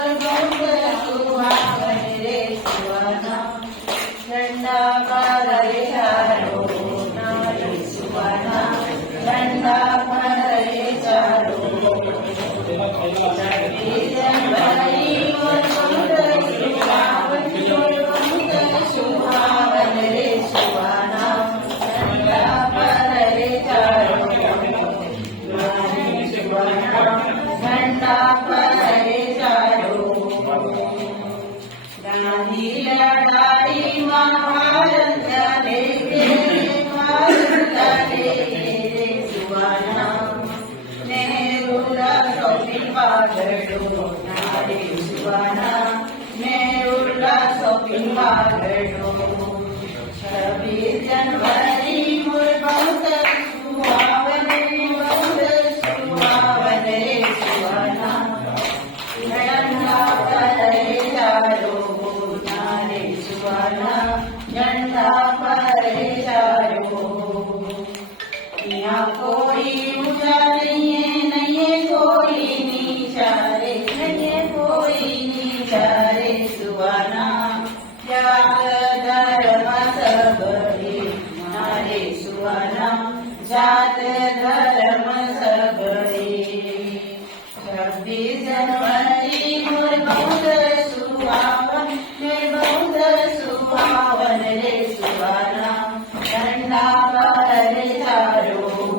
मोर बहुत सुहावन रे सुहाना झंडा फहराए चारों नारे सुहाना झंडा फहराए चारों 26 जनवरी मोर बहुत सुहावन रे सुहाना झंडा फहराए चारों झंडा फहराए चारों गांधी लड़ाई महाभारत लड़े सुहाना नेहरूला शॉपिंग वागड़ो नारे सुहाना नेहरूला शॉपिंग वागड़ो 26 जनवरी मोर बहुत सुहावन रे सुहाना झंडा फहराए चारों नारे सुहाना झंडा फहराए चारों यहाँ कोई ऊंचा नहीं है कोई नीचा रे नहीं है कोई नीचा रे सुहाना जात धर्म सब रे नारे सुहाना जात धर्म सब रे 26 जनवरी मोर बहुत सुहावन रे सुहाना झंडा फहराए चारों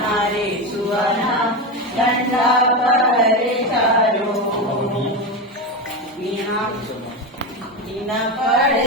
नारे सुहाना झंडा फहराए चारों बिना पढ़े